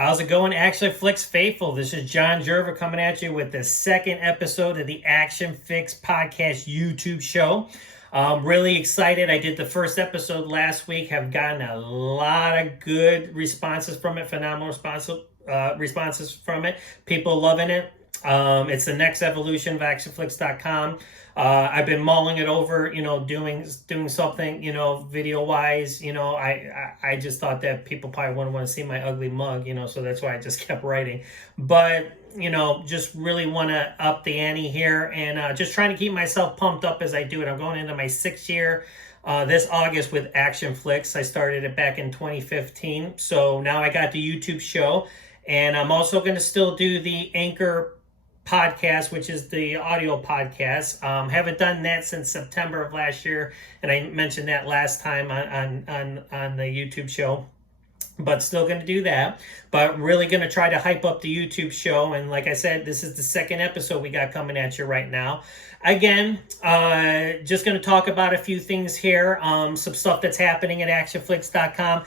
How's it going, ACTION-FLIX faithful? This is John Jerva coming at you with the second episode of the ACTION-FLIX podcast YouTube show. I'm really excited. I did the first episode last week. Have gotten a lot of good responses from it, phenomenal responses from it. People loving it. It's the next evolution of ACTION-FLIX.com. I've been mulling it over, doing something, video wise. I just thought that people probably wouldn't want to see my ugly mug, so that's why I just kept writing. But just really want to up the ante here and just trying to keep myself pumped up as I do it. I'm going into my 6th year this August with ACTION-FLIX. I started it back in 2015, so now I got the YouTube show, and I'm also going to still do the Anchor podcast, which is the audio podcast. Haven't done that since September of last year, and I mentioned that last time on the YouTube show, but still going to do that. But really going to try to hype up the YouTube show, and like I said, this is the second episode we got coming at you right now. Again, just going to talk about a few things here, some stuff that's happening at ACTION-FLIX.com.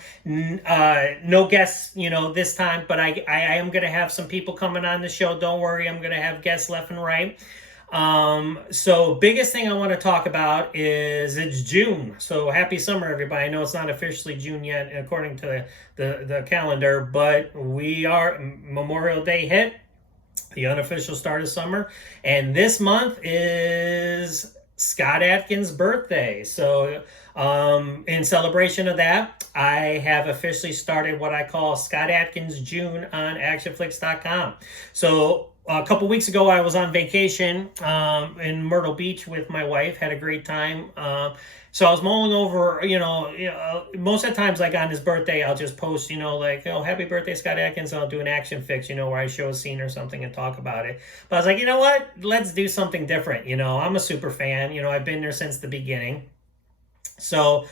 No guests, this time, but I am going to have some people coming on the show. Don't worry, I'm going to have guests left and right. So biggest thing I want to talk about is it's June. So happy summer, everybody. I know it's not officially June yet, according to the calendar, but we are, Memorial Day hit, the unofficial start of summer, and this month is Scott Adkins' birthday. So in celebration of that, I have officially started what I call Scott Adkins June on ACTION-FLIX.com. So a couple weeks ago, I was on vacation in Myrtle Beach with my wife. Had a great time. So I was mulling over, most of the times, like on his birthday, I'll just post, happy birthday, Scott Adkins. And I'll do an ACTION-FLIX, where I show a scene or something and talk about it. But I was like, you know what? Let's do something different. I'm a super fan. I've been there since the beginning. So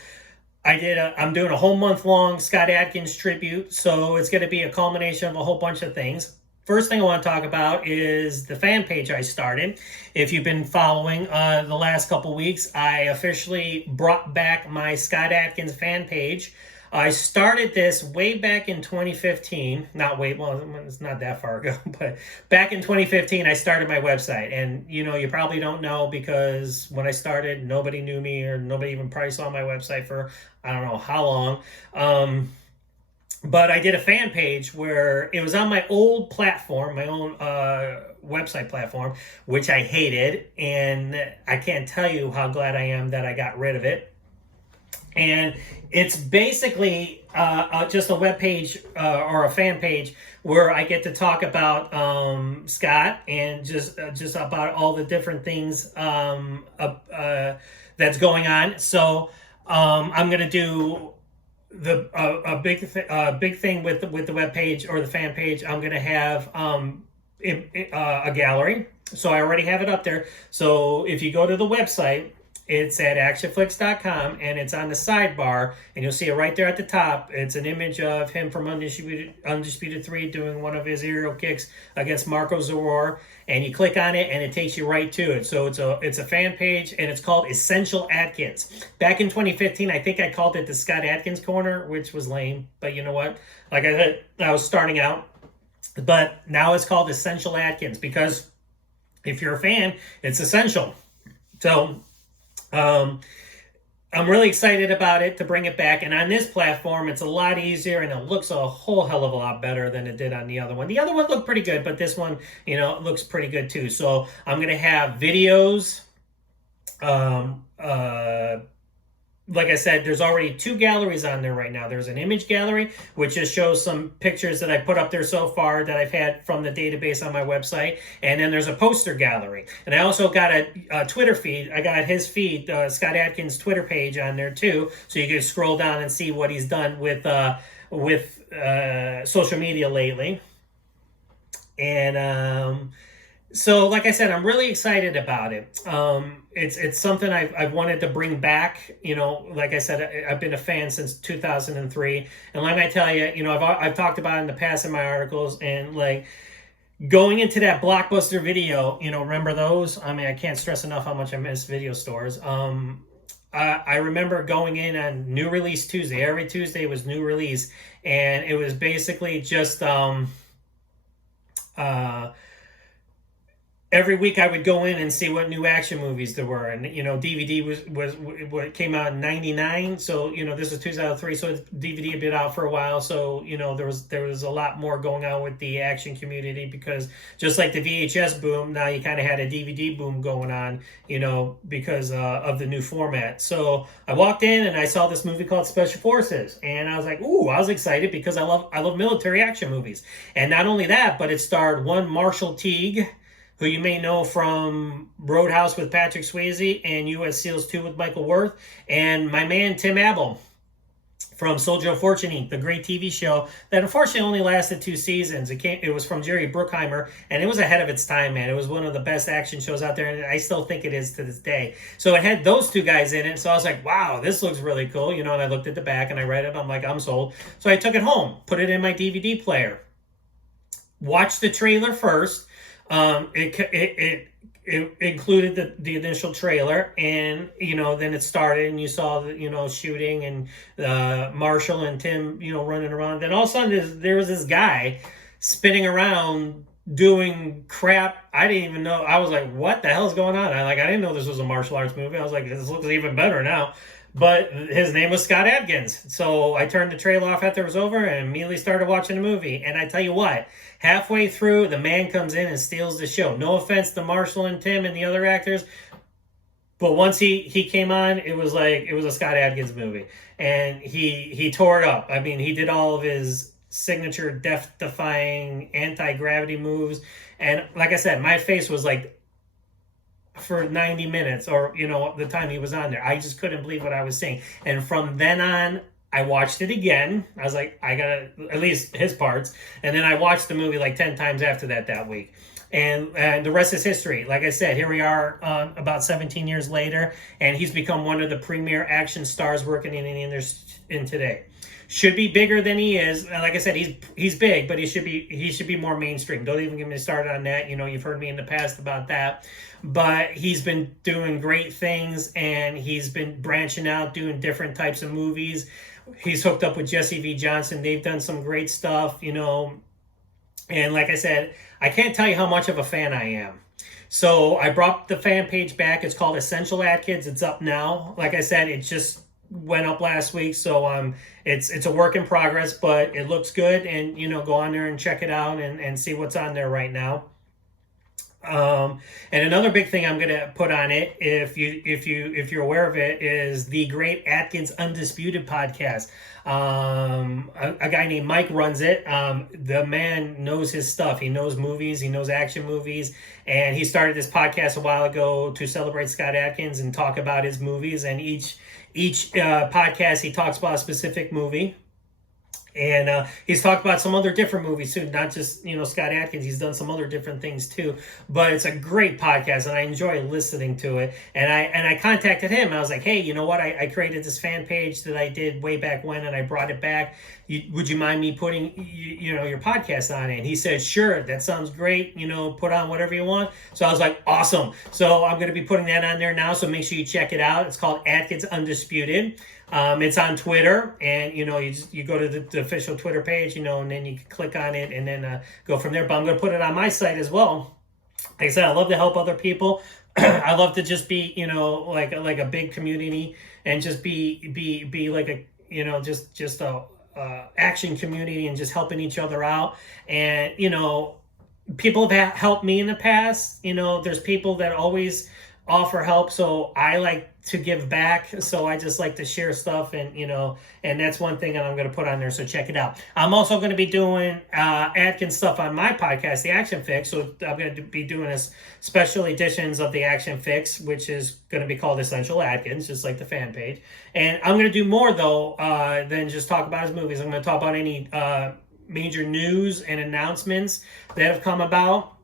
I'm doing a whole month-long Scott Adkins tribute. So it's going to be a culmination of a whole bunch of things. First thing I want to talk about is the fan page I started. If you've been following the last couple weeks, I officially brought back my Scott Adkins fan page. I started this way back in 2015. It's not that far ago, but back in 2015, I started my website. And, you probably don't know because when I started, nobody knew me or nobody even probably saw my website for I don't know how long. But I did a fan page where it was on my old platform, my own website platform, which I hated. And I can't tell you how glad I am that I got rid of it. And it's basically just a web page or a fan page where I get to talk about Scott and just about all the different things that's going on. So I'm going to do a big thing with the web page or the fan page. I'm going to have a gallery. So I already have it up there. So if you go to the website, it's at ACTION-FLIX.com, and it's on the sidebar, and you'll see it right there at the top. It's an image of him from Undisputed 3 doing one of his aerial kicks against Marco Zaror, and you click on it, and it takes you right to it. So it's a fan page, and it's called Essential Adkins. Back in 2015, I think I called it the Scott Adkins Corner, which was lame, but you know what? Like I said, I was starting out, but now it's called Essential Adkins because if you're a fan, it's essential. So I'm really excited about it to bring it back. And on this platform, it's a lot easier and it looks a whole hell of a lot better than it did on the other one. The other one looked pretty good, but this one, looks pretty good too. So I'm going to have videos. Like I said, there's already 2 galleries on there right now. There's an image gallery, which just shows some pictures that I put up there so far that I've had from the database on my website. And then there's a poster gallery. And I also got a Twitter feed. I got his feed, Scott Adkins' Twitter page on there too. So you can scroll down and see what he's done with social media lately. And so, like I said, I'm really excited about it. It's something I've wanted to bring back. Like I said, I've been a fan since 2003. And like I tell you, I've talked about it in the past in my articles. And like going into that Blockbuster video, remember those? I mean, I can't stress enough how much I miss video stores. I remember going in on new release Tuesday. Every Tuesday was new release, and it was basically just uh, every week I would go in and see what new action movies there were, and DVD was what came out in '99. So this is 2003, so DVD had been out for a while. So there was a lot more going on with the action community, because just like the VHS boom, now you kind of had a DVD boom going on, because of the new format. So I walked in and I saw this movie called Special Forces, and I was like, ooh, I was excited because I love military action movies, and not only that, but it starred one Marshall Teague, who you may know from Roadhouse with Patrick Swayze and U.S. SEALs 2 with Michael Worth, and my man Tim Abel from Soldier of Fortune, the great TV show that unfortunately only lasted 2 seasons. It was from Jerry Bruckheimer, and it was ahead of its time, man. It was one of the best action shows out there, and I still think it is to this day. So it had those 2 guys in it, so I was like, wow, this looks really cool, and I looked at the back and I read it. I'm like, I'm sold. So I took it home, put it in my DVD player, watched the trailer first. It included the initial trailer, and then it started, and you saw the shooting, and Marshall and Tim running around. Then all of a sudden there was this guy spinning around doing crap I didn't even know. I was like, what the hell is going on? I didn't know this was a martial arts movie. I was like, this looks even better now. But his name was Scott Adkins. So I turned the trailer off after it was over and immediately started watching the movie. And I tell you what, halfway through, the man comes in and steals the show. No offense to Marshall and Tim and the other actors, but once he came on, it was like it was a Scott Adkins movie. And he tore it up. I mean, he did all of his signature death-defying anti-gravity moves. And like I said, my face was like, for 90 minutes, or the time he was on there, I just couldn't believe what I was seeing. And from then on, I watched it again. I was like, I gotta, at least his parts, and then I watched the movie like 10 times after that week, and the rest is history. Like I said, here we are about 17 years later, and he's become one of the premier action stars working in the industry in today. Should be bigger than he is. Like I said, he's big, but he should be more mainstream. Don't even get me started on that. You've heard me in the past about that. But he's been doing great things, and he's been branching out, doing different types of movies. He's hooked up with Jesse V. Johnson. They've done some great stuff, And like I said, I can't tell you how much of a fan I am. So I brought the fan page back. It's called Essential Adkins. It's up now. Like I said, it just went up last week, so it's a work in progress, but it looks good, and go on there and check it out and see what's on there right now. And another big thing I'm gonna put on it, if you're aware of it, is the great Atkins Undisputed podcast. A guy named Mike runs it. The man knows his stuff. He knows movies. He knows action movies, and he started this podcast a while ago to celebrate Scott Adkins and talk about his movies. And each podcast he talks about a specific movie. And he's talked about some other different movies too, not just Scott Adkins. He's done some other different things too, but it's a great podcast, and I enjoy listening to it. And I contacted him. I was like, hey, you know what? I created this fan page that I did way back when, and I brought it back. Would you mind me putting your podcast on it? And he said, sure, that sounds great. Put on whatever you want. So I was like, awesome. So I'm going to be putting that on there now. So make sure you check it out. It's called Atkins Undisputed. It's on Twitter, and you go to the official Twitter page, and then you can click on it and then go from there. But I'm going to put it on my site as well. Like I said, I love to help other people. I love to just be like a big community, and just be like a just a action community, and just helping each other out. And people have helped me in the past. There's people that always offer help, so I like to give back, so I just like to share stuff, and and that's one thing that I'm going to put on there, so check it out. I'm also going to be doing Adkins stuff on my podcast, the Action-FLIX, so I'm going to be doing special editions of the Action-FLIX, which is going to be called Essential Adkins, just like the fan page. And I'm going to do more though than just talk about his movies. I'm going to talk about any major news and announcements that have come about,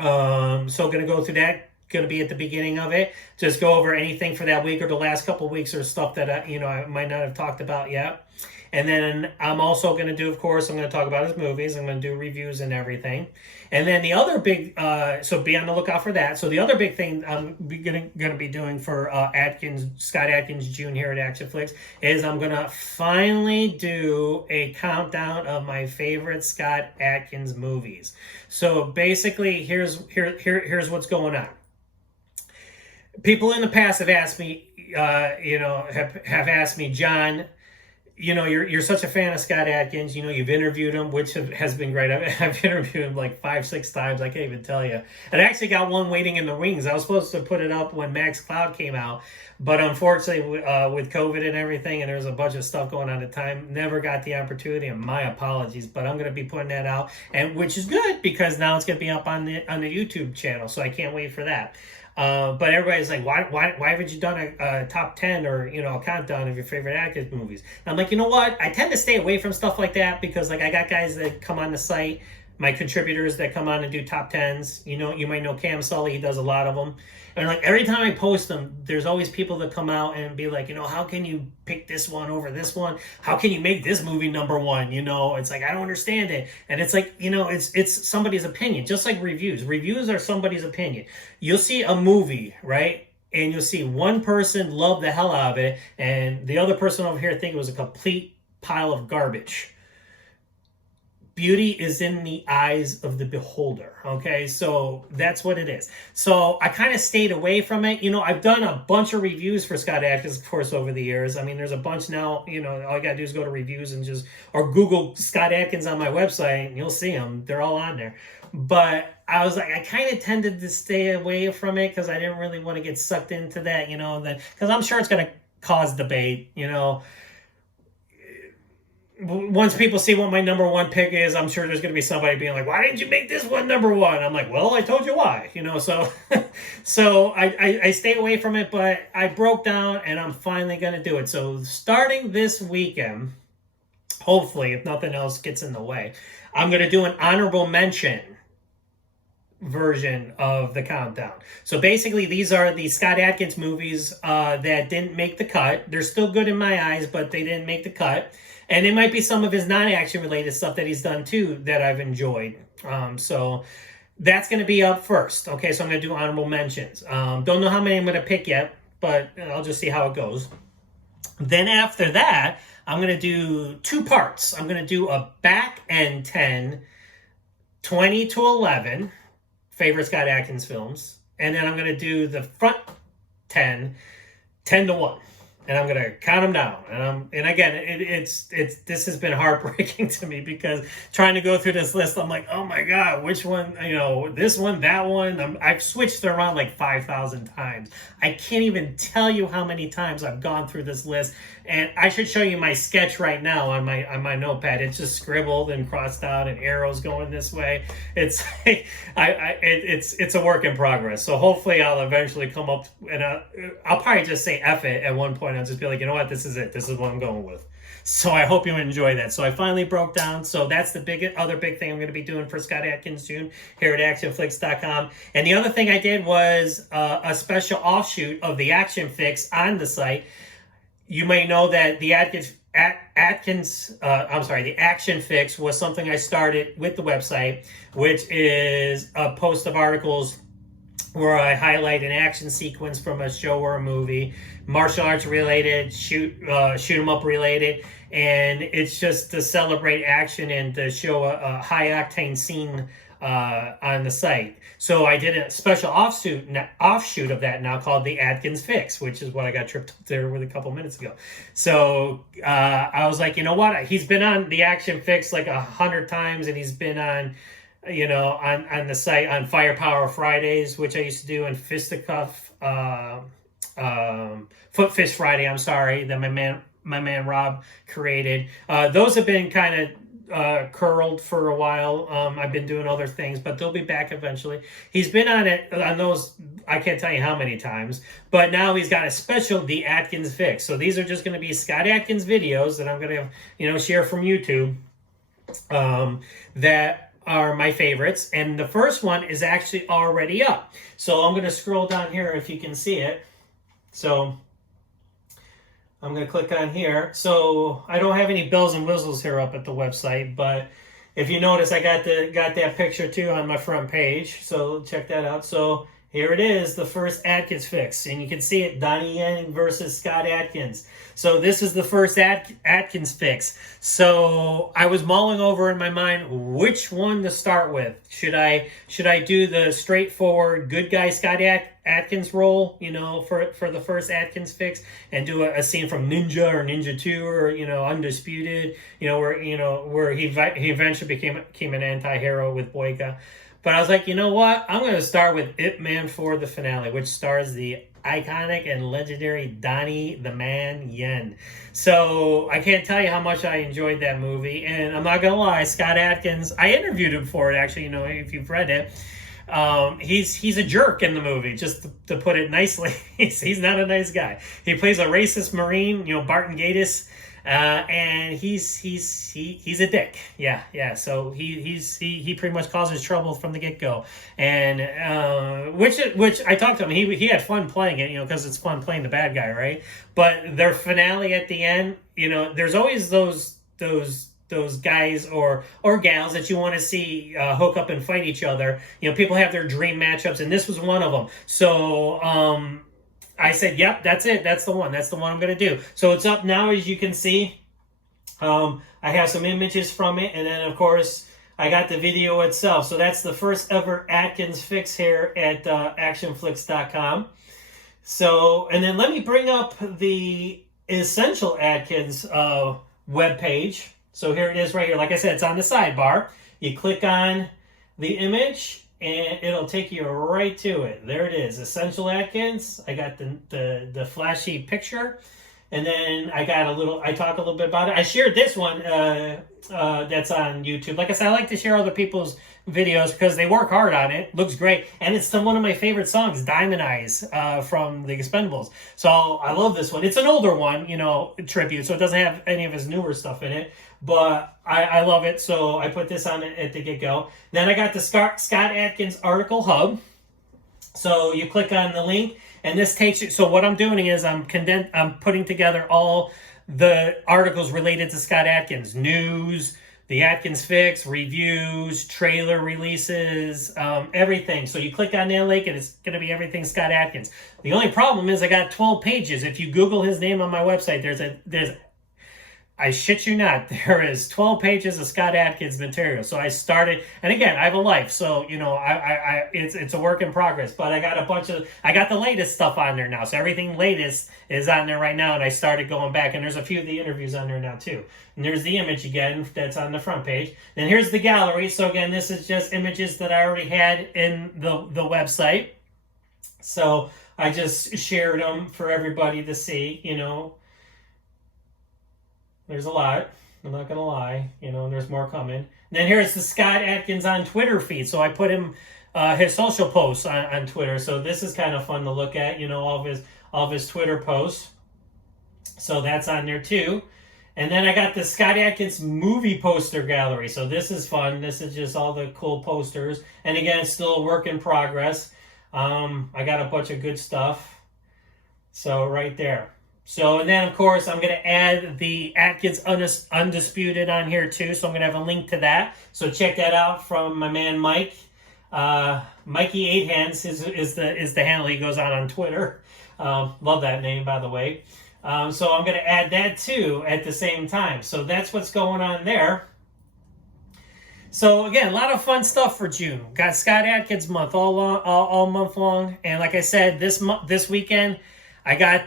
so going to go through that going to be at the beginning of it. Just go over anything for that week or the last couple of weeks or stuff that I might not have talked about yet. And then I'm also going to do, of course, I'm going to talk about his movies. I'm going to do reviews and everything. And then the other big, so be on the lookout for that. So the other big thing I'm going to be doing for Scott Adkins Jr. here at ACTION-FLIX is I'm going to finally do a countdown of my favorite Scott Adkins movies. So basically, here's what's going on. People in the past have asked me, have asked me, John, you're such a fan of Scott Adkins. You've interviewed him, which has been great. I've interviewed him like 5-6 times. I can't even tell you. And I actually got one waiting in the wings. I was supposed to put it up when Max Cloud came out, but unfortunately, with COVID and everything, and there was a bunch of stuff going on at the time, never got the opportunity. And my apologies, but I'm going to be putting that out, and which is good because now it's going to be up on the YouTube channel. So I can't wait for that. But everybody's like, why haven't you done a top 10 or, a countdown of your favorite Adkins movies? And I'm like, you know what? I tend to stay away from stuff like that because like I got guys that come on the site, my contributors that come on and do top 10s. You might know Cam Sully, he does a lot of them. And like every time I post them, there's always people that come out and be like, how can you pick this one over this one? How can you make this movie number one? It's like, I don't understand it. And it's like, it's somebody's opinion, just like reviews. Reviews are somebody's opinion. You'll see a movie, right? And you'll see one person love the hell out of it, and the other person over here think it was a complete pile of garbage. Beauty is in the eyes of the beholder, okay? So that's what it is. So I kind of stayed away from it. I've done a bunch of reviews for Scott Adkins, of course, over the years. I mean, there's a bunch now, all you got to do is go to reviews and or Google Scott Adkins on my website, and you'll see them. They're all on there. But I was like, I kind of tended to stay away from it because I didn't really want to get sucked into that, because I'm sure it's going to cause debate, Once people see what my number one pick is, I'm sure there's going to be somebody being like, why didn't you make this one number one? I'm like, well, I told you why, so I stay away from it, but I broke down and I'm finally going to do it. So starting this weekend, hopefully, if nothing else gets in the way, I'm going to do an honorable mention version of the countdown. So basically, these are the Scott Adkins movies that didn't make the cut. They're still good in my eyes, but they didn't make the cut. And it might be some of his non-action related stuff that he's done too that I've enjoyed. So that's going to be up first. Okay, so I'm going to do honorable mentions. Don't know how many I'm going to pick yet, but I'll just see how it goes. Then after that, I'm going to do 2 parts. I'm going to do a back end 10, 20 to 11 favorite Scott Adkins films. And then I'm going to do the front 10, 10 to 1. And I'm gonna count them down, and again, it's this has been heartbreaking to me because trying to go through this list, I'm like, oh my god, which one? This one, that one. I've switched around like 5,000 times. I can't even tell you how many times I've gone through this list, and I should show you my sketch right now on my notepad. It's just scribbled and crossed out, and arrows going this way. It's it's a work in progress. So hopefully, I'll eventually come up, and I'll probably just say F it at one point. I'll just be like, you know what, this is it. This is what I'm going with. So I hope you enjoy that. So I finally broke down. So that's the other big thing I'm going to be doing for Scott Adkins Jr. here at ACTIONFLIX.com. And the other thing I did was a special offshoot of the ACTION-FLIX on the site. You may know that the the ACTION-FLIX was something I started with the website, which is a post of articles where I highlight an action sequence from a show or a movie, martial arts related, shoot 'em up related, and it's just to celebrate action and to show a high octane scene on the site. So I did a special offshoot of that now called the Adkins-FLIX, which is what I got tripped up there with a couple minutes ago. So I was like, you know what? He's been on the Action-FLIX like 100 times, and he's been on on the site on Firepower Fridays, which I used to do, and Fisticuff, Foot Fist Friday, I'm sorry, that my man Rob created. Those have been kind of curled for a while. I've been doing other things, but they'll be back eventually. He's been on those, I can't tell you how many times, but now he's got a special, the Adkins-FLIX. So these are just going to be Scott Adkins videos that I'm going to, share from YouTube, that are my favorites, and the first one is actually already up. So I'm going to scroll down here if you can see it. So I'm going to click on here. So I don't have any bells and whistles here up at the website, but if you notice, I got that picture too on my front page. So check that out. So here it is, the first Adkins fix, and you can see it, Donnie Yen versus Scott Adkins. So this is the first Adkins fix. So I was mulling over in my mind which one to start with. Should I do the straightforward good guy Scott Adkins role, you know, for the first Adkins fix, and do a scene from Ninja or Ninja 2 or, you know, Undisputed, you know, where he eventually became an anti-hero with Boyka. But I was like, you know what? I'm going to start with Ip Man for the finale, which stars the iconic and legendary Donnie the Man Yen. So I can't tell you how much I enjoyed that movie. And I'm not going to lie, Scott Adkins, I interviewed him for it, actually, you know, if you've read it. He's a jerk in the movie, just to put it nicely. He's not a nice guy. He plays a racist Marine, you know, Barton Gatiss. And he's a dick. Yeah. So he pretty much causes trouble from the get-go. And which I talked to him. He had fun playing it, you know, because it's fun playing the bad guy, right? But their finale at the end, you know, there's always those guys or gals that you want to see hook up and fight each other. You know, people have their dream matchups, and this was one of them. So I said, yep, that's it. That's the one. That's the one I'm going to do. So it's up now, as you can see. I have some images from it. And then, of course, I got the video itself. So that's the first ever Adkins fix here at ACTION-FLIX.com. So, and then let me bring up the Essential Adkins webpage. So here it is right here. Like I said, it's on the sidebar. You click on the image, and it'll take you right to it. There it is, Essential Adkins. I got the flashy picture, and then I talk a little bit about it. I shared this one that's on YouTube. Like I said, I like to share other people's videos because they work hard on it. Looks great, and it's one of my favorite songs, Diamond Eyes, from the Expendables. So I love this one. It's an older one, you know, tribute, so it doesn't have any of his newer stuff in it. But I love it, so I put this on at the get-go. Then I got the Scott Adkins article hub. So you click on the link, and this takes you. So what I'm doing is I'm putting together all the articles related to Scott Adkins, news, the Adkins fix, reviews, trailer releases, everything. So you click on that link, and it's going to be everything Scott Adkins. The only problem is I got 12 pages. If you Google his name on my website, there's I shit you not, there is 12 pages of Scott Adkins material. So I started, and again, I have a life, so you know, it's a work in progress. But I got the latest stuff on there now. So everything latest is on there right now, and I started going back, and there's a few of the interviews on there now too. And there's the image again that's on the front page. Then here's the gallery. So again, this is just images that I already had in the website. So I just shared them for everybody to see, you know. There's a lot. I'm not going to lie. You know, there's more coming. And then here's the Scott Adkins on Twitter feed. So I put him his social posts on Twitter. So this is kind of fun to look at, you know, all of his Twitter posts. So that's on there too. And then I got the Scott Adkins movie poster gallery. So this is fun. This is just all the cool posters. And again, still a work in progress. I got a bunch of good stuff. So right there. So, and then, of course, I'm going to add the Adkins Undisputed on here, too. So I'm going to have a link to that. So check that out from my man, Mike. Mikey 8 Hands is the handle he goes on Twitter. Love that name, by the way. So I'm going to add that, too, at the same time. So that's what's going on there. So, again, a lot of fun stuff for June. Got Scott Adkins month all month long. And like I said, this weekend, I got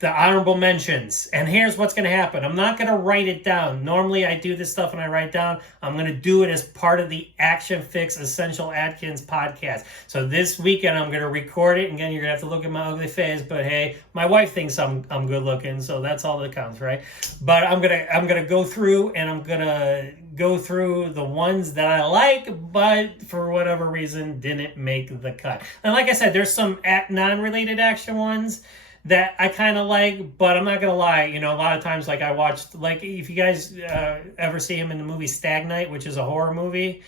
the honorable mentions. And here's what's going to happen. I'm not going to write it down. Normally, I do this stuff and I write down. I'm going to do it as part of the Action-FLIX Essential Adkins podcast. So this weekend, I'm going to record it. Again, you're going to have to look at my ugly face. But hey, my wife thinks I'm good looking, so that's all that counts, right? But I'm gonna go through, and I'm going to go through the ones that I like, but for whatever reason, didn't make the cut. And like I said, there's some non-related action ones that I kind of like, but I'm not going to lie, you know, a lot of times, like I watched, like if you guys ever see him in the movie Stag Night, which is a horror movie,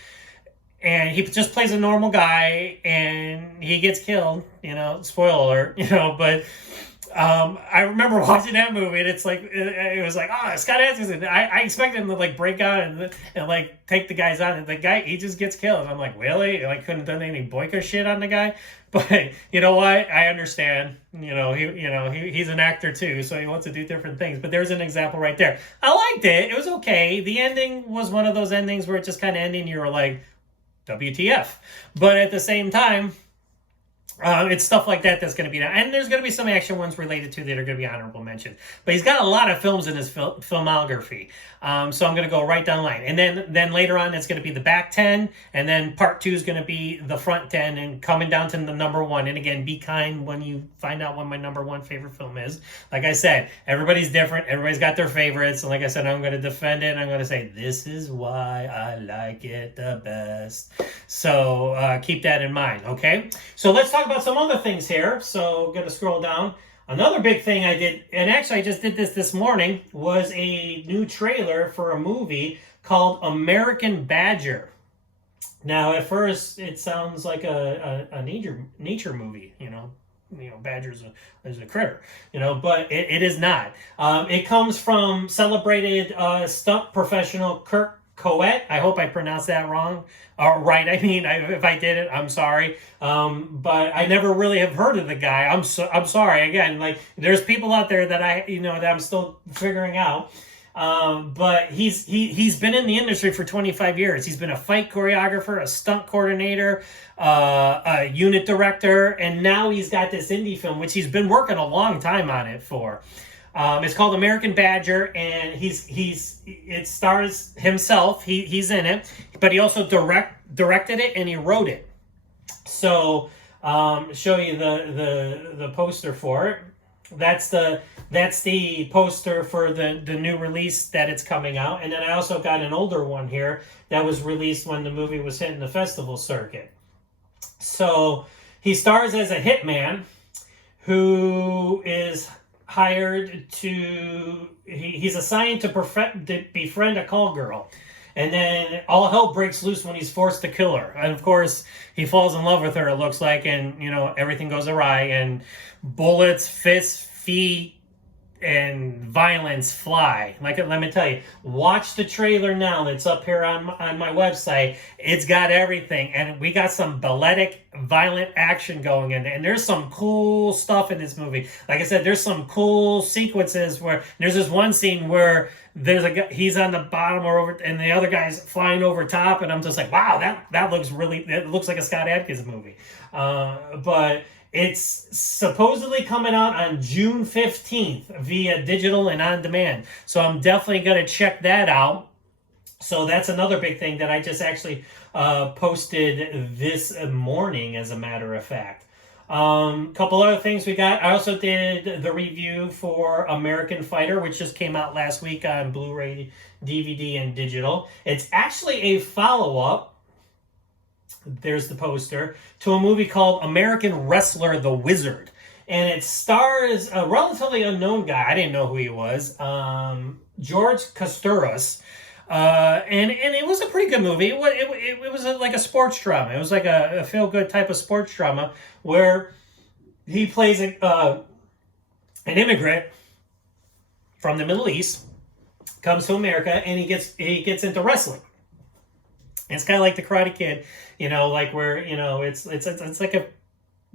and he just plays a normal guy, and he gets killed. Spoiler alert. But I remember watching that movie, and it's like it was like, oh, Scott Adkins. I expected him to like break out and like take the guys on, and the guy, he just gets killed. I'm like, really? Like, couldn't have done any boyka shit on the guy. But you know what? I understand. He's an actor too, so he wants to do different things. But there's an example right there. I liked it. It was okay. The ending was one of those endings where it just kind of ending. You were like, WTF? But at the same time, it's stuff like that that's going to be there. And there's going to be some action ones related to that are going to be honorable mention. But he's got a lot of films in his filmography. So I'm going to go right down the line. And then later on, it's going to be the back 10. And then part 2 is going to be the front 10 and coming down to the number 1. And again, be kind when you find out what my number 1 favorite film is. Like I said, everybody's different. Everybody's got their favorites. And like I said, I'm going to defend it. And I'm going to say, this is why I like it the best. So keep that in mind, okay? So let's talk about some other things here. So I'm going to scroll down. Another big thing I did, and actually I just did this morning, was a new trailer for a movie called American Badger. Now, at first, it sounds like a nature movie, Badger's is a critter, but it is not. It comes from celebrated stunt professional Kirk Coet. I hope I pronounced that wrong. Right. I mean, if I did it, I'm sorry. But I never really have heard of the guy. I'm sorry. Again, like, there's people out there that that I'm still figuring out. But he's been in the industry for 25 years. He's been a fight choreographer, a stunt coordinator, a unit director, and now he's got this indie film, which he's been working a long time on it for. It's called American Badger, and it stars himself. He's in it, but he also directed it and he wrote it. So, show you the poster for it. That's the poster for the new release that it's coming out. And then I also got an older one here that was released when the movie was hitting the festival circuit. So he stars as a hitman who is hired he's assigned to befriend a call girl. And then all hell breaks loose when he's forced to kill her. And of course, he falls in love with her, it looks like, and everything goes awry, and bullets, fists, feet, and violence fly. Like, let me tell you, watch the trailer now that's up here on my website. It's got everything, and we got some balletic, violent action going in, and there's some cool stuff in this movie. Like I said, there's some cool sequences where there's this one scene where there's a guy, he's on the bottom or over, and the other guy's flying over top, and I'm just like, wow, that looks it looks like a Scott Adkins movie. But it's supposedly coming out on June 15th via digital and on demand. So I'm definitely going to check that out. So that's another big thing that I just actually posted this morning, as a matter of fact. Couple other things we got. I also did the review for American Fighter, which just came out last week on Blu-ray, DVD, and digital. It's actually a follow-up. There's the poster to a movie called American Wrestler the Wizard. And it stars a relatively unknown guy. I didn't know who he was. George Koustaros. And it was a pretty good movie. It was like a sports drama. It was like a feel-good type of sports drama where he plays an immigrant from the Middle East, comes to America, and he gets into wrestling. And it's kind of like the Karate Kid, like where it's like a,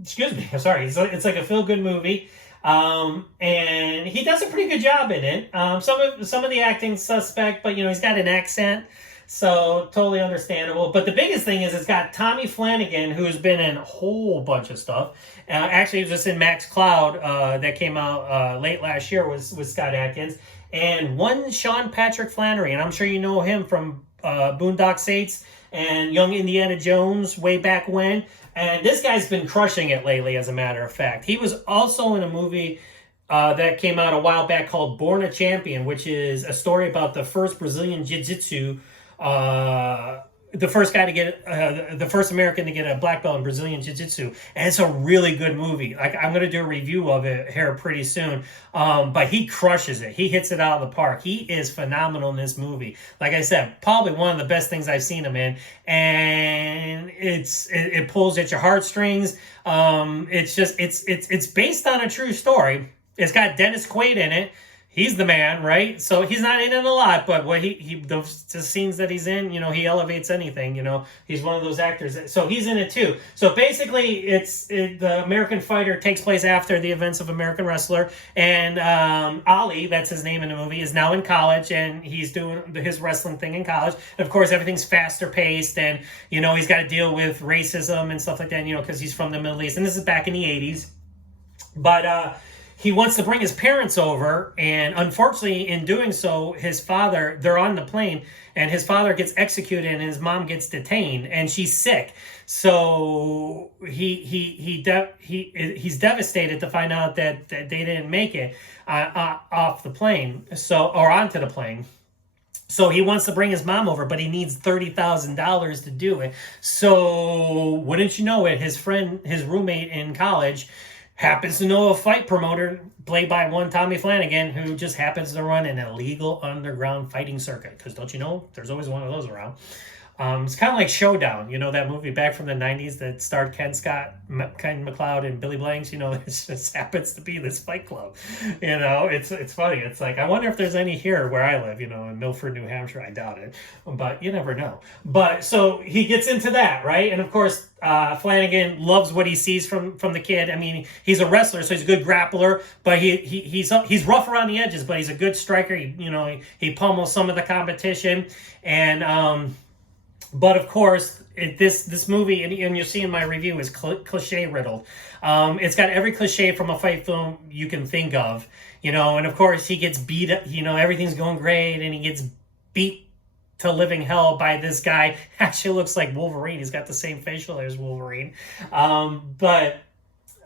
excuse me, I'm sorry, it's like a feel-good movie. And he does a pretty good job in it. Some of the acting's suspect, but he's got an accent, so totally understandable. But the biggest thing is it's got Tommy Flanagan, who's been in a whole bunch of stuff. Actually, he was just in Max Cloud that came out late last year with Scott Adkins, and one Sean Patrick Flannery, and I'm sure you know him from Boondock Saints and Young Indiana Jones way back when. And this guy's been crushing it lately, as a matter of fact. He was also in a movie that came out a while back called Born a Champion, which is a story about the first Brazilian Jiu-Jitsu the first guy to get the first American to get a black belt in Brazilian Jiu-Jitsu, and it's a really good movie. Like, I'm gonna do a review of it here pretty soon. But he crushes it. He hits it out of the park. He is phenomenal in this movie. Like I said, probably one of the best things I've seen him in, and it pulls at your heartstrings. It's based on a true story. It's got Dennis Quaid in it. He's the man, right? So he's not in it a lot, but what the scenes that he's in, he elevates anything. He's one of those actors. So he's in it too. So basically, the American Fighter takes place after the events of American Wrestler, and Ali, that's his name in the movie, is now in college, and he's doing his wrestling thing in college. And of course, everything's faster paced, and he's got to deal with racism and stuff like that. Because he's from the Middle East, and this is back in the '80s, but. He wants to bring his parents over, and unfortunately, in doing so, his father, they're on the plane, and his father gets executed, and his mom gets detained, and she's sick. So he's devastated to find out that they didn't make it off the plane, or onto the plane. So he wants to bring his mom over, but he needs $30,000 to do it. So wouldn't you know it, his roommate in college, happens to know a fight promoter played by one Tommy Flanagan, who just happens to run an illegal underground fighting circuit. Because don't you know, there's always one of those around. It's kind of like Showdown, that movie back from the 90s that starred Ken McLeod and Billy Blanks. It just happens to be this fight club. It's funny. It's like, I wonder if there's any here where I live, in Milford, New Hampshire. I doubt it, but you never know. But so he gets into that, right? And of course, Flanagan loves what he sees from the kid. I mean, he's a wrestler, so he's a good grappler, but he's rough around the edges, but he's a good striker. He pummels some of the competition, and but of course, this movie, and you'll see in my review, is cliche riddled. It's got every cliche from a fight film you can think of, and of course he gets beat up, everything's going great, and he gets beat to living hell by this guy. Actually looks like Wolverine. He's got the same facial hair as Wolverine. So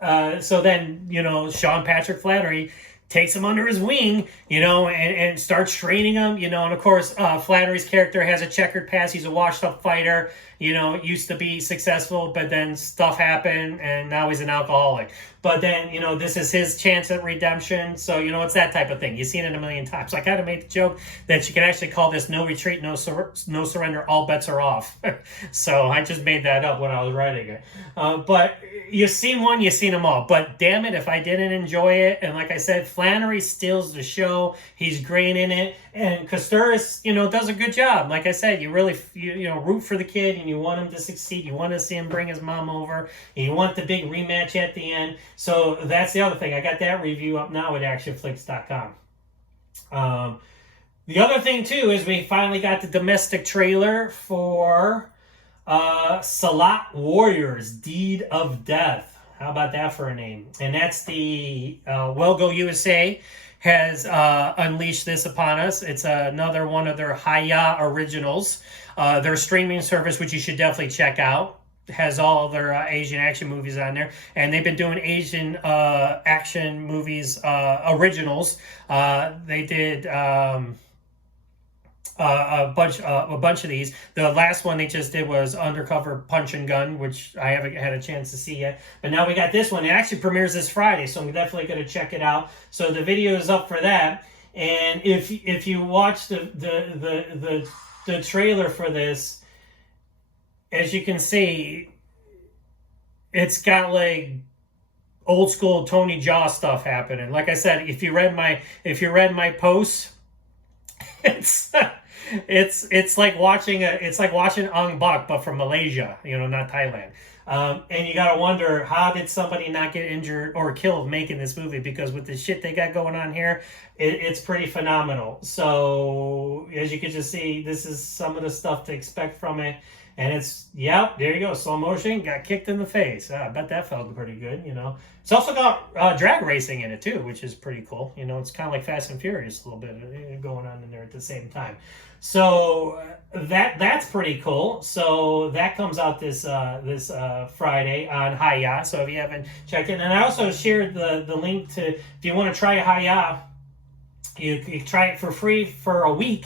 then, Sean Patrick Flanery takes him under his wing, and starts training him, and of course, Flannery's character has a checkered past. He's a washed-up fighter, used to be successful, but then stuff happened, and now he's an alcoholic. But then, this is his chance at redemption, so, it's that type of thing. You've seen it a million times. So I kind of made the joke that you can actually call this no retreat, no surrender, all bets are off. So I just made that up when I was writing it. But you've seen one, you've seen them all. But damn it, if I didn't enjoy it, and like I said, Flannery steals the show. He's great in it. And Kosturis, does a good job. Like I said, you really, root for the kid, and you want him to succeed. You want to see him bring his mom over, and you want the big rematch at the end. So that's the other thing. I got that review up now at ACTION-FLIX.com. The other thing, too, is we finally got the domestic trailer for Silat Warriors, Deed of Death. How about that for a name? And that's the Well Go USA has unleashed this upon us. It's another one of their Hi-Ya originals. Their streaming service, which you should definitely check out, has all their Asian action movies on there. And they've been doing Asian action movies originals. They did a bunch of these. The last one they just did was Undercover Punch and Gun, which I haven't had a chance to see yet. But now we got this one. It actually premieres this Friday, so I'm definitely going to check it out. So the video is up for that. And if you watch the trailer for this, as you can see, it's got like old school Tony Jaa stuff happening. Like I said, if you read my posts, it's like watching Ong Bak, but from Malaysia, not Thailand. And you gotta wonder, how did somebody not get injured or killed making this movie? Because with the shit they got going on here, it's pretty phenomenal. So as you can just see, this is some of the stuff to expect from it. And there you go, slow motion, got kicked in the face. I bet that felt pretty good, It's also got drag racing in it, too, which is pretty cool. It's kind of like Fast and Furious a little bit going on in there at the same time. So that's pretty cool. So that comes out this Friday on Hi-Ya. So if you haven't checked it. And I also shared the link to, if you want to try Hi-Ya, you try it for free for a week.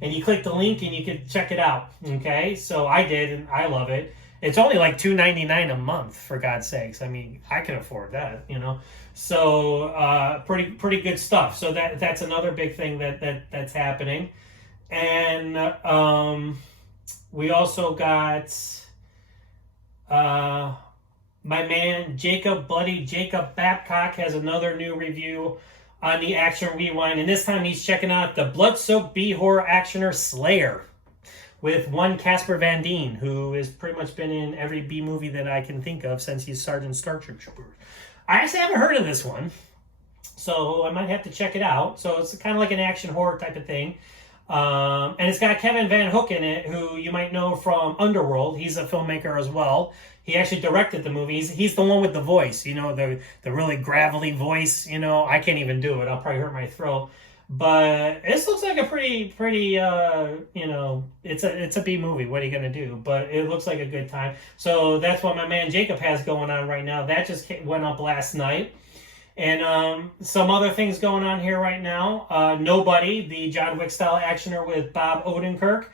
and you click the link and you can check it out. Okay, so I did, and I love it. It's only like $2.99 a month, for God's sakes. I mean, I can afford that, you know. So pretty good stuff. So that's another big thing that's happening. And we also got my man Bloody Jacob Babcock has another new review on the Action Rewind, and this time he's checking out the blood-soaked B-horror actioner Slayer with one Casper Van Dien, who has pretty much been in every B movie that I can think of since he's Sergeant Starship Trooper. I actually haven't heard of this one, so I might have to check it out. So it's kind of like an action horror type of thing. And it's got Kevin Van Hook in it, who you might know from Underworld. He's a filmmaker as well. He actually directed the movies. He's the one with the voice, you know, the really gravelly voice. You know, I can't even do it. I'll probably hurt my throat. But this looks like a pretty you know, it's a B movie. What are you gonna do? But it looks like a good time. So that's what my man Jacob has going on right now. That just went up last night. And some other things going on here right now. Nobody, the John Wick style actioner with Bob Odenkirk,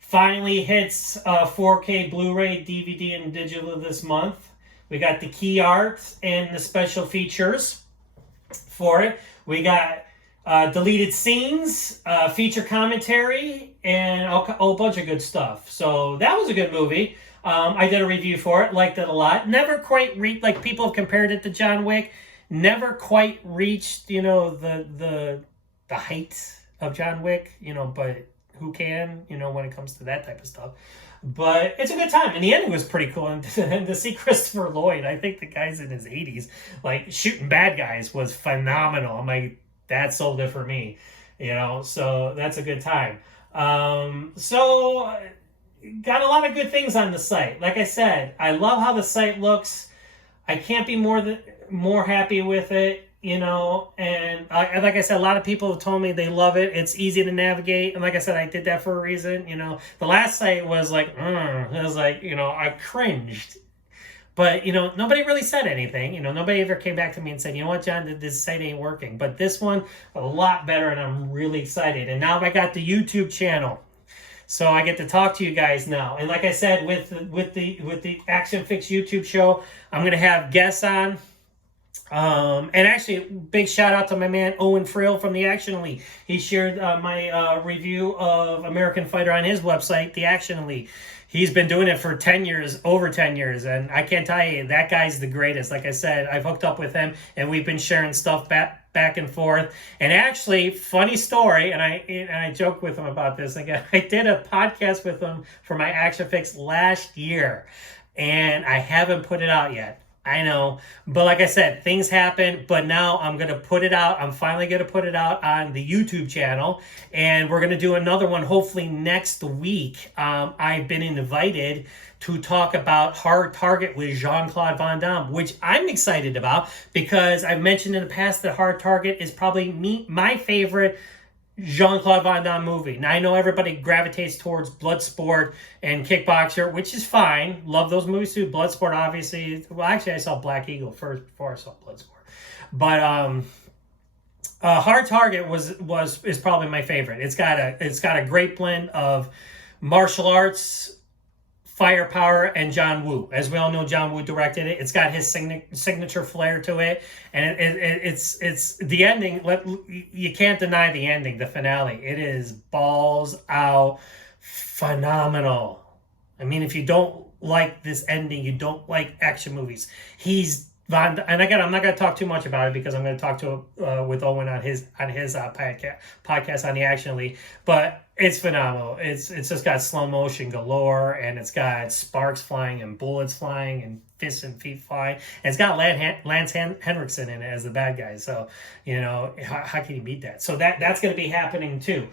finally hits 4K Blu-ray, DVD, and digital this month. We got the key art and the special features for it. We got deleted scenes, feature commentary, and a whole bunch of good stuff. So that was a good movie. I did a review for it, liked it a lot. Never quite like people have compared it to John Wick. Never quite reached, you know, the height of John Wick, you know, but who can, you know, when it comes to that type of stuff. But it's a good time, and the ending was pretty cool. And to see Christopher Lloyd, I think the guy's in his 80s, like shooting bad guys, was phenomenal. I'm like, that sold it for me, you know, so that's a good time. So got a lot of good things on the site. Like I said, I love how the site looks. I can't be more happy with it, you know, and like I said, a lot of people have told me they love it. It's easy to navigate, and like I said, I did that for a reason, you know. The last site was like, it was like, you know, I cringed. But, you know, nobody really said anything. You know, nobody ever came back to me and said, you know what, John, this site ain't working. But this one, a lot better, and I'm really excited. And now I got the YouTube channel. So I get to talk to you guys now. And like I said, with the Action-FLIX YouTube show, I'm going to have guests on. And actually, big shout out to my man Owen Friel from the Action Elite. He shared my review of American Fighter on his website, the Action Elite. He's been doing it for 10 years, over 10 years, and I can't tell you, that guy's the greatest. Like I said, I've hooked up with him, and we've been sharing stuff back and forth. And actually, funny story, and I joked with him about this again. I did a podcast with him for my Action-FLIX last year, and I haven't put it out yet. I know, but like I said, things happen, but now I'm going to put it out. I'm finally going to put it out on the YouTube channel, and we're going to do another one hopefully next week. I've been invited to talk about Hard Target with Jean-Claude Van Damme, which I'm excited about because I've mentioned in the past that Hard Target is probably my favorite Jean-Claude Van Damme movie. Now, I know everybody gravitates towards Bloodsport and Kickboxer, which is fine. Love those movies too. Bloodsport, obviously. Well, actually, I saw Black Eagle first before I saw Bloodsport. But Hard Target is probably my favorite. It's got a great blend of martial arts, firepower, and John Woo. As we all know, John Woo directed it. It's got his signature flair to it, and it's the ending. You can't deny the ending, the finale. It is balls out phenomenal. I mean, if you don't like this ending, you don't like action movies. And again, I'm not going to talk too much about it because I'm going to talk with Owen on his podcast on the Action Elite. But it's phenomenal. It's just got slow motion galore, and it's got sparks flying and bullets flying and fists and feet flying. And it's got Lance Henriksen in it as the bad guy. So, you know, how can you beat that? So that's going to be happening too.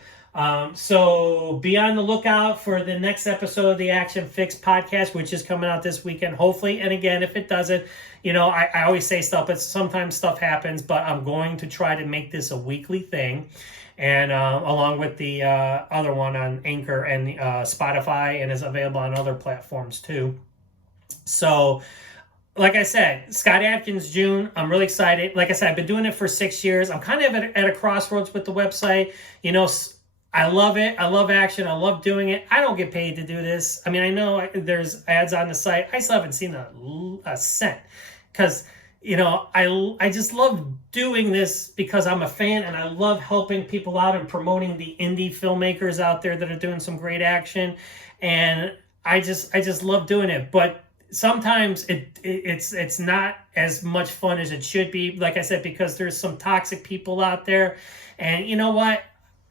So be on the lookout for the next episode of the Action-FLIX podcast, which is coming out this weekend, hopefully. And again, if it doesn't, you know, I always say stuff, but sometimes stuff happens, but I'm going to try to make this a weekly thing. And along with the other one on Anchor and Spotify, and is available on other platforms too. So, like I said, Scott Adkins, June, I'm really excited. Like I said, I've been doing it for 6 years. I'm kind of at a crossroads with the website. You know, I love it. I love action. I love doing it. I don't get paid to do this. I mean, I know there's ads on the site. I still haven't seen a cent because, I just love doing this because I'm a fan and I love helping people out and promoting the indie filmmakers out there that are doing some great action. And I just love doing it. But sometimes it's not as much fun as it should be. Like I said, because there's some toxic people out there. And you know what?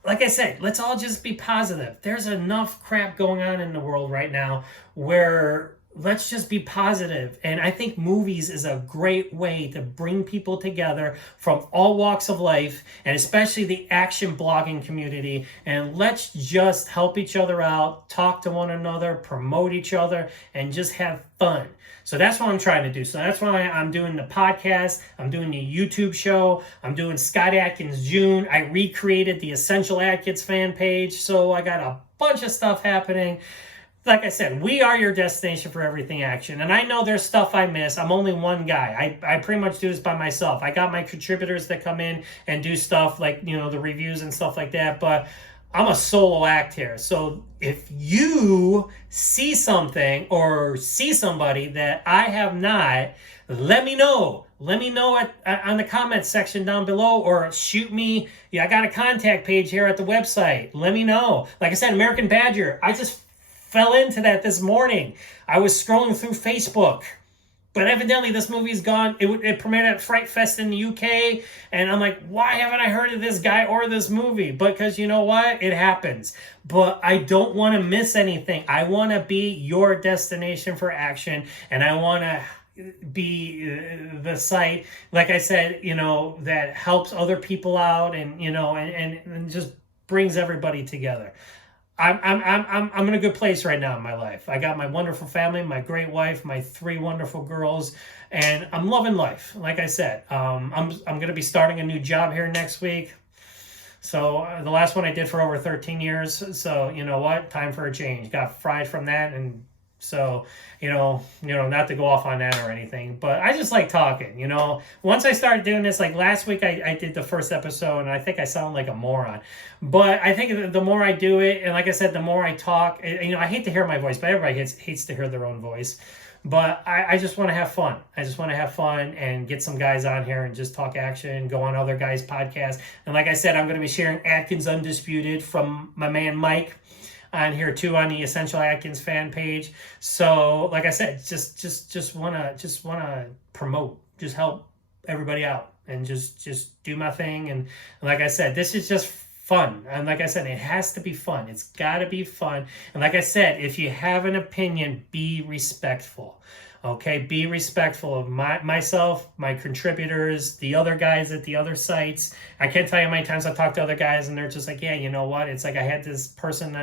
Like I said, let's all just be positive. There's enough crap going on in the world right now where let's just be positive. And I think movies is a great way to bring people together from all walks of life, and especially the action blogging community. And let's just help each other out, talk to one another, promote each other, and just have fun. So that's what I'm trying to do. So that's why I'm doing the podcast. I'm doing the YouTube show. I'm doing Scott Adkins June. I recreated the Essential Adkins fan page. So I got a bunch of stuff happening. Like I said, we are your destination for everything action. And I know there's stuff I miss. I'm only one guy. I pretty much do this by myself. I got my contributors that come in and do stuff like, the reviews and stuff like that. But I'm a solo act here. So if you see something or see somebody that I have not, let me know. Let me know on the comments section down below, or shoot me. I got a contact page here at the website. Let me know. Like I said, American Badger, I just fell into that this morning. I was scrolling through Facebook. But evidently, this movie's gone. It premiered at Fright Fest in the UK. And I'm like, why haven't I heard of this guy or this movie? Because you know what? It happens. But I don't want to miss anything. I want to be your destination for action. And I want to be the site, like I said, that helps other people out and, and just brings everybody together. I'm in a good place right now in my life. I got my wonderful family, my great wife, my 3 wonderful girls, and I'm loving life. Like I said, I'm going to be starting a new job here next week. So the last one I did for over 13 years. So you know what? Time for a change. Got fried from that, and so not to go off on that or anything, but I just like talking. Once I started doing this, like last week, I did the first episode, and I think I sound like a moron. But I think the more I do it, and like I said, the more I talk, I hate to hear my voice, but everybody hates to hear their own voice. But I just want to have fun. I just want to have fun and get some guys on here and just talk action, go on other guys' podcasts. And like I said, I'm going to be sharing Adkins Undisputed from my man Mike on here too, on the Essential Adkins fan page. So like I said, just wanna promote, just help everybody out, and just do my thing. And like I said, this is just fun. And like I said, it has to be fun. It's got to be fun. And like I said, if you have an opinion, be respectful. Okay, be respectful of myself, my contributors, the other guys at the other sites. I can't tell you how many times I've talked to other guys and they're just like, yeah, you know what? It's like I had this person,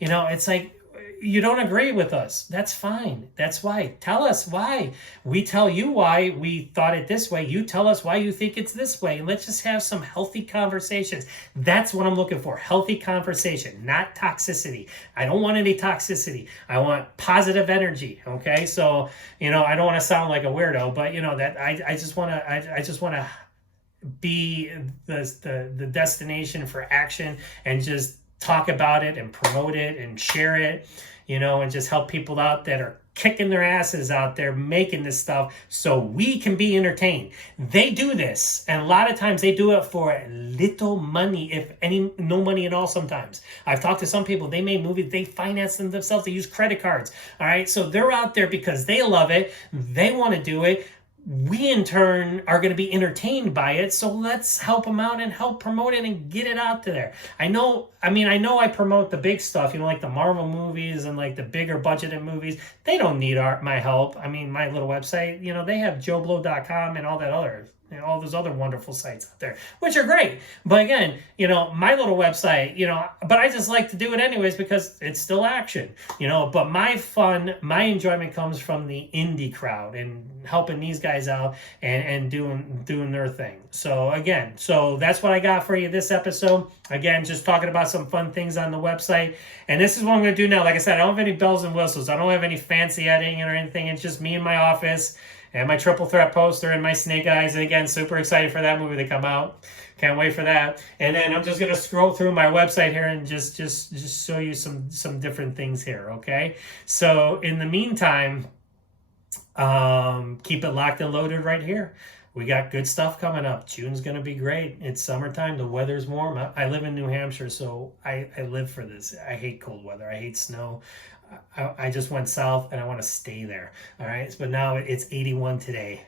it's like, you don't agree with us. That's fine. That's why. Tell us why. We tell you why we thought it this way. You tell us why you think it's this way. And let's just have some healthy conversations. That's what I'm looking for. Healthy conversation, not toxicity. I don't want any toxicity. I want positive energy. Okay. So, I don't want to sound like a weirdo, but that I just want to be the destination for action and just talk about it and promote it and share it, and just help people out that are kicking their asses out there making this stuff so we can be entertained. They do this, and a lot of times they do it for little money, if any, no money at all sometimes. I've talked to some people, they made movies, they finance them themselves, they use credit cards, all right? So they're out there because they love it, they want to do it. We in turn are going to be entertained by it, so let's help them out and help promote it and get it out there. I know I promote the big stuff, like the Marvel movies and like the bigger budgeted movies. They don't need my help. My little website, they have joeblow.com and all that other, all those other wonderful sites out there, which are great. But again, my little website, but I just like to do it anyways because it's still action, but my fun, my enjoyment comes from the indie crowd and helping these guys out and doing their thing. So again, that's what I got for you this episode. Again, just talking about some fun things on the website. And this is what I'm going to do now. Like I said, I don't have any bells and whistles. I don't have any fancy editing or anything. It's just me in my office and my triple threat poster and my snake eyes. And again, super excited for that movie to come out. Can't wait for that. And then I'm just gonna scroll through my website here and just show you some different things here. Okay. So in the meantime, keep it locked and loaded right here. We got good stuff coming up. June's going to be great. It's summertime. The weather's warm. I live in New Hampshire, so I live for this. I hate cold weather. I hate snow. I just went south, and I want to stay there. All right? But now it's 81 today.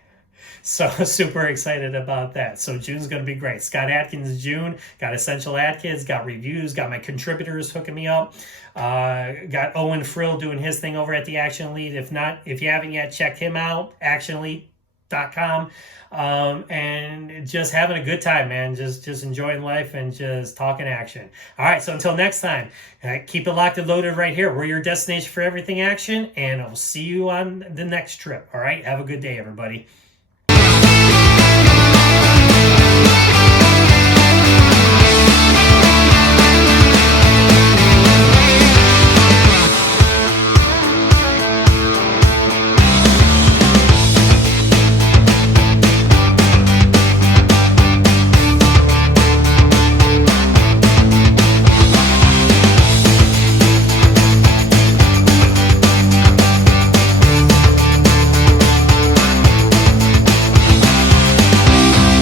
So super excited about that. So June's going to be great. Scott Adkins June, got Essential Adkins, got reviews, got my contributors hooking me up. Got Owen Frill doing his thing over at the Action Lead. If you haven't yet, check him out, actionlead.com. And just having a good time, man. Just enjoying life and just talking action. All right, so until next time, keep it locked and loaded right here. We're your destination for everything action, and I'll see you on the next trip. All right, have a good day, everybody.